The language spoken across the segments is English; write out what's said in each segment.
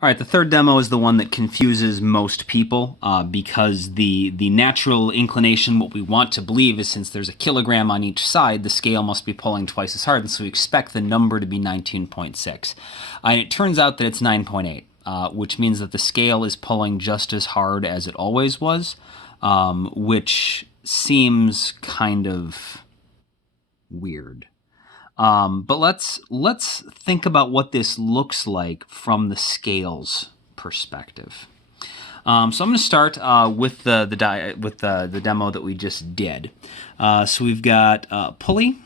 All right, the third demo is the one that confuses most people because the natural inclination, what we want to believe, is since there's a kilogram on each side, the scale must be pulling twice as hard, and so we expect the number to be 19.6. And it turns out that it's 9.8, which means that the scale is pulling just as hard as it always was, which seems kind of weird. But let's think about what this looks like from the scale's perspective. So I'm going to start with the demo that we just did. So we've got pulley,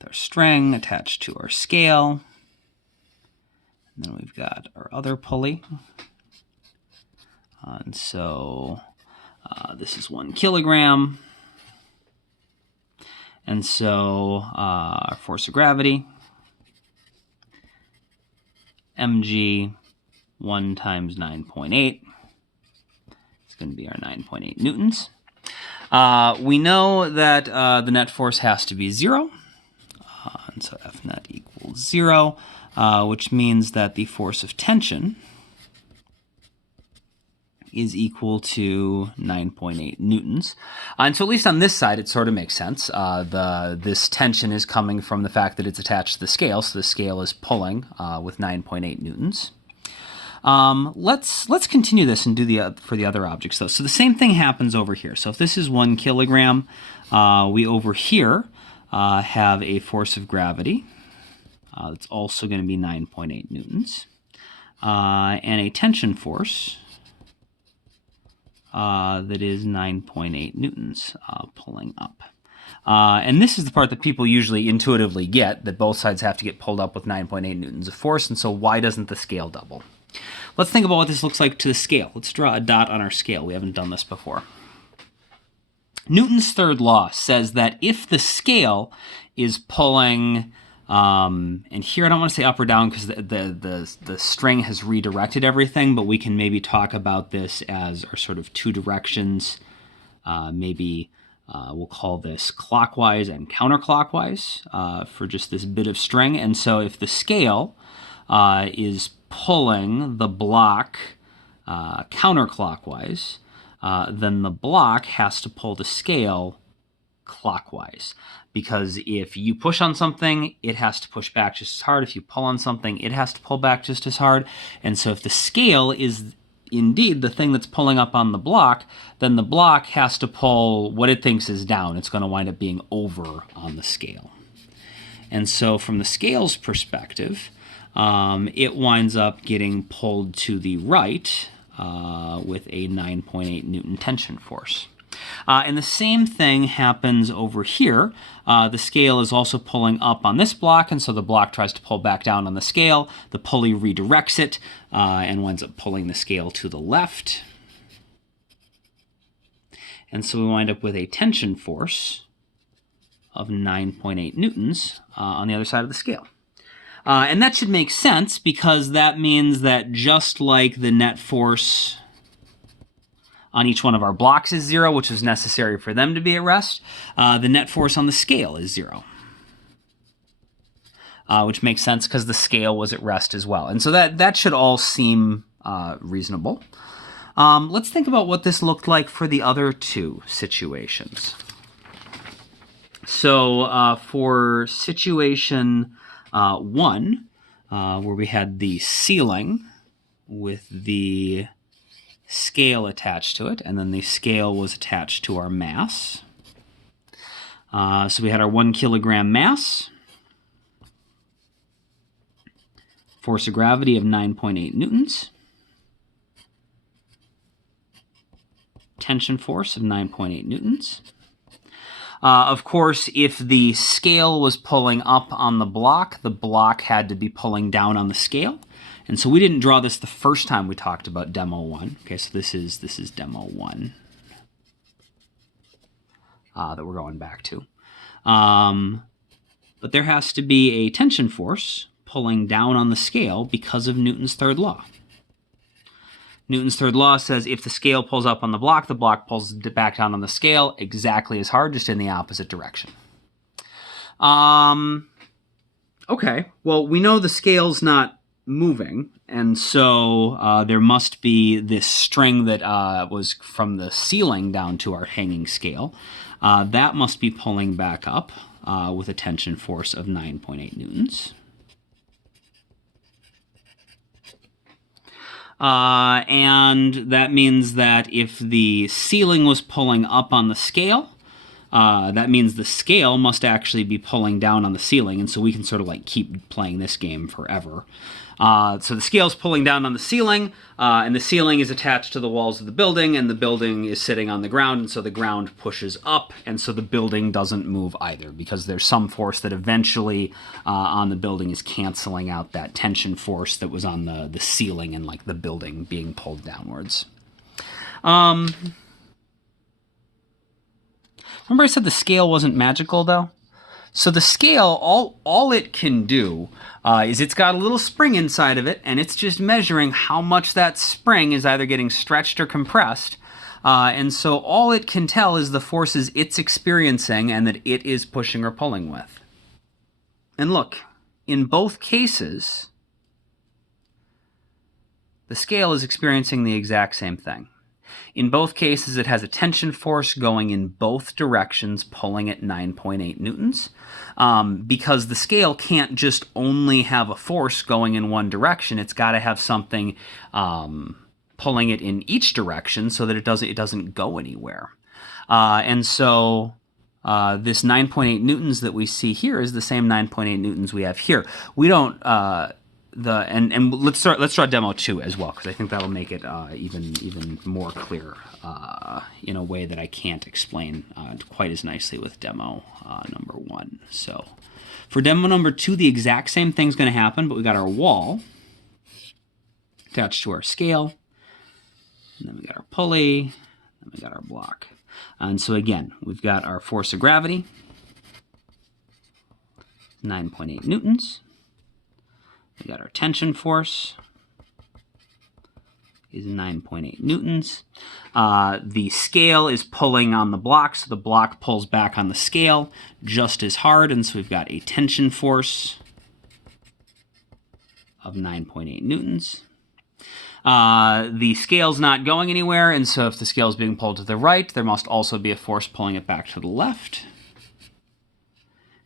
with our string attached to our scale. And then we've got our other pulley. And so this is 1 kilogram. And so our force of gravity, mg 1 times 9.8, it's going to be our 9.8 newtons. We know that the net force has to be 0, and so F net equals 0, which means that the force of tension is equal to 9.8 newtons. And so at least on this side, it sort of makes sense. This tension is coming from the fact that it's attached to the scale, so the scale is pulling with 9.8 newtons. Let's continue this and do for the other objects, though. So the same thing happens over here. So if this is 1 kilogram, we over here have a force of gravity that's also going to be 9.8 newtons, and a tension force that is 9.8 newtons pulling up. And this is the part that people usually intuitively get, that both sides have to get pulled up with 9.8 newtons of force, and so why doesn't the scale double? Let's think about what this looks like to the scale. Let's draw a dot on our scale. We haven't done this before. Newton's third law says that if the scale is pulling, and here I don't want to say up or down because the string has redirected everything, but we can maybe talk about this as our sort of two directions. Maybe we'll call this clockwise and counterclockwise for just this bit of string. And so if the scale is pulling the block counterclockwise, then the block has to pull the scale clockwise. Because if you push on something, it has to push back just as hard. If you pull on something, it has to pull back just as hard. And so if the scale is indeed the thing that's pulling up on the block, then the block has to pull what it thinks is down. It's going to wind up being over on the scale. And so from the scale's perspective, it winds up getting pulled to the right with a 9.8 Newton tension force. And the same thing happens over here. The scale is also pulling up on this block, and so the block tries to pull back down on the scale. The pulley redirects it and winds up pulling the scale to the left. And so we wind up with a tension force of 9.8 newtons on the other side of the scale. And that should make sense because that means that just like the net force on each one of our blocks is 0, which is necessary for them to be at rest, the net force on the scale is 0. Which makes sense because the scale was at rest as well. And so that should all seem reasonable. Let's think about what this looked like for the other two situations. So for situation 1, where we had the ceiling with the scale attached to it, and then the scale was attached to our mass. So we had our 1 kilogram mass, force of gravity of 9.8 newtons, tension force of 9.8 newtons. Of course, if the scale was pulling up on the block had to be pulling down on the scale. And so we didn't draw this the first time we talked about demo 1. Okay, so this is demo 1 that we're going back to. But there has to be a tension force pulling down on the scale because of Newton's third law. Newton's third law says if the scale pulls up on the block pulls back down on the scale exactly as hard, just in the opposite direction. Okay, well, we know the scale's not moving, and so there must be this string that was from the ceiling down to our hanging scale. That must be pulling back up with a tension force of 9.8 newtons. And that means that if the ceiling was pulling up on the scale, that means the scale must actually be pulling down on the ceiling, and so we can sort of like keep playing this game forever. So the scale's pulling down on the ceiling, and the ceiling is attached to the walls of the building, and the building is sitting on the ground, and so the ground pushes up, and so the building doesn't move either, because there's some force that eventually on the building is canceling out that tension force that was on the ceiling and like the building being pulled downwards. Remember I said the scale wasn't magical, though? So the scale, all it can do is it's got a little spring inside of it, and it's just measuring how much that spring is either getting stretched or compressed. And so all it can tell is the forces it's experiencing and that it is pushing or pulling with. And look, in both cases, the scale is experiencing the exact same thing. In both cases, it has a tension force going in both directions, pulling at 9.8 newtons, because the scale can't just only have a force going in one direction. It's got to have something pulling it in each direction so that it doesn't go anywhere. And so this 9.8 newtons that we see here is the same 9.8 newtons we have here. We don't... and let's draw demo 2 as well, because I think that'll make it even more clear in a way that I can't explain quite as nicely with demo number 1. So for demo number 2, the exact same thing's going to happen, but we got our wall attached to our scale, and then we got our pulley, and we got our block. And so again, we've got our force of gravity, 9.8 newtons. We got our tension force is 9.8 newtons. The scale is pulling on the block, so the block pulls back on the scale just as hard, and so we've got a tension force of 9.8 newtons. The scale's not going anywhere, and so if the scale is being pulled to the right, there must also be a force pulling it back to the left.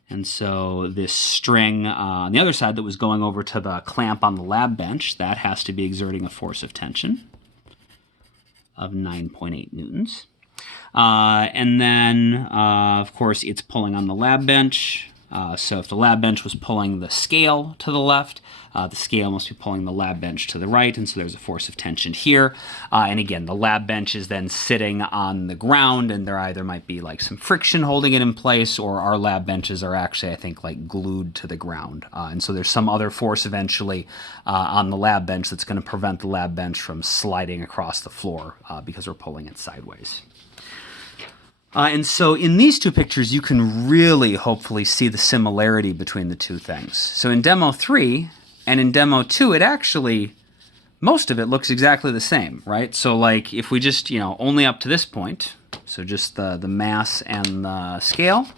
And so this string on the other side that was going over to the clamp on the lab bench, that has to be exerting a force of tension of 9.8 newtons. And then, of course, it's pulling on the lab bench. So if the lab bench was pulling the scale to the left, the scale must be pulling the lab bench to the right, and so there's a force of tension here. And again, the lab bench is then sitting on the ground, and there either might be like some friction holding it in place, or our lab benches are actually, I think, like glued to the ground. And so there's some other force eventually on the lab bench that's going to prevent the lab bench from sliding across the floor because we're pulling it sideways. And so in these two pictures, you can really hopefully see the similarity between the two things. So in demo 3 and in demo 2, it actually, most of it looks exactly the same, right? So like if we just, only up to this point, so just the mass and the scale,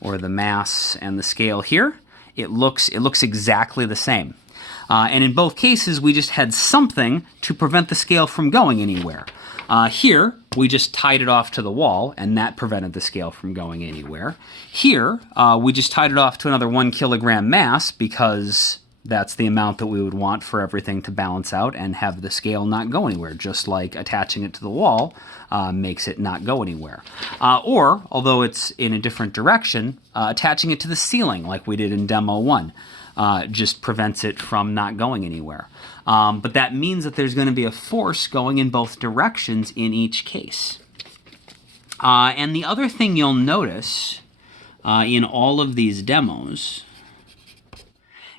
or the mass and the scale here, it looks exactly the same. And in both cases, we just had something to prevent the scale from going anywhere. Here, we just tied it off to the wall, and that prevented the scale from going anywhere. Here, we just tied it off to another 1 kilogram mass, because that's the amount that we would want for everything to balance out and have the scale not go anywhere, just like attaching it to the wall makes it not go anywhere. Or, although it's in a different direction, attaching it to the ceiling, like we did in demo 1. Just prevents it from not going anywhere. But that means that there's going to be a force going in both directions in each case. And the other thing you'll notice in all of these demos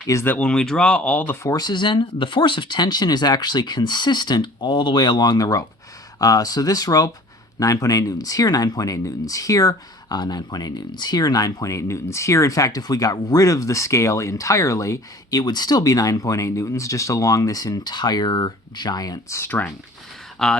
is that when we draw all the forces in, the force of tension is actually consistent all the way along the rope. So this rope, 9.8 newtons here, 9.8 newtons here, 9.8 newtons here, 9.8 newtons here. In fact, if we got rid of the scale entirely, it would still be 9.8 newtons just along this entire giant string.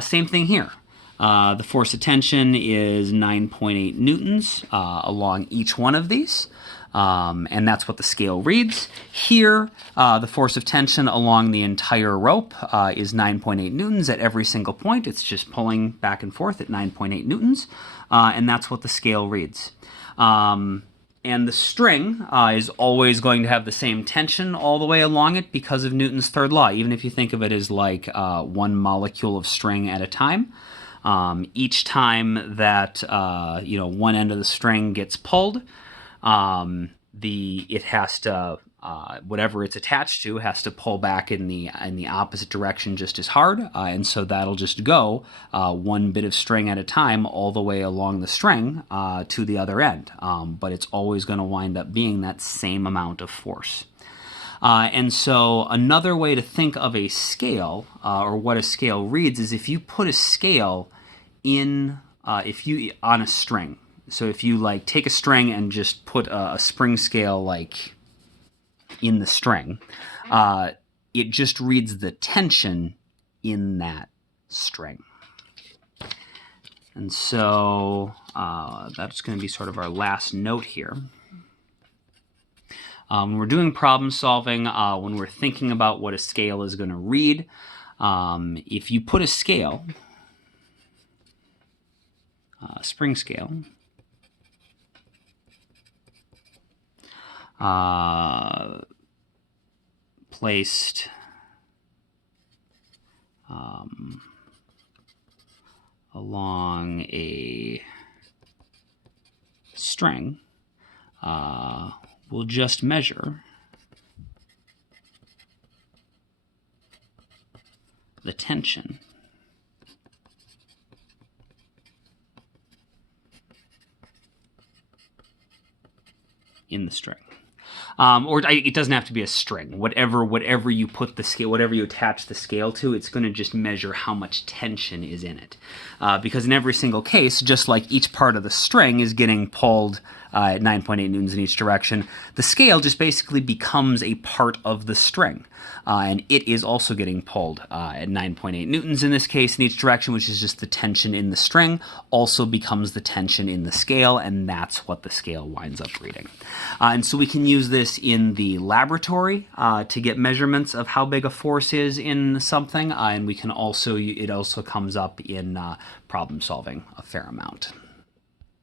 Same thing here. The force of tension is 9.8 newtons along each one of these. And that's what the scale reads. Here, the force of tension along the entire rope is 9.8 newtons at every single point. It's just pulling back and forth at 9.8 newtons, and that's what the scale reads. And the string is always going to have the same tension all the way along it because of Newton's third law, even if you think of it as like one molecule of string at a time. Each time that one end of the string gets pulled, it has to whatever it's attached to has to pull back in the opposite direction just as hard, and so that'll just go one bit of string at a time all the way along the string to the other end. But it's always going to wind up being that same amount of force. And so another way to think of a scale, or what a scale reads, is if you put a scale on a string. So if you like take a string and just put a spring scale like in the string, it just reads the tension in that string. And so that's going to be sort of our last note here. When we're doing problem solving, when we're thinking about what a scale is going to read, if you put a scale, spring scale, placed along a string, we'll just measure the tension in the string. It doesn't have to be a string. Whatever you put the scale, whatever you attach the scale to, it's going to just measure how much tension is in it. Because in every single case, just like each part of the string is getting pulled at 9.8 newtons in each direction, the scale just basically becomes a part of the string. And it is also getting pulled at 9.8 newtons in this case in each direction, which is just the tension in the string, also becomes the tension in the scale, and that's what the scale winds up reading. And so we can use this in the laboratory to get measurements of how big a force is in something, and we can also, it also comes up in problem solving a fair amount.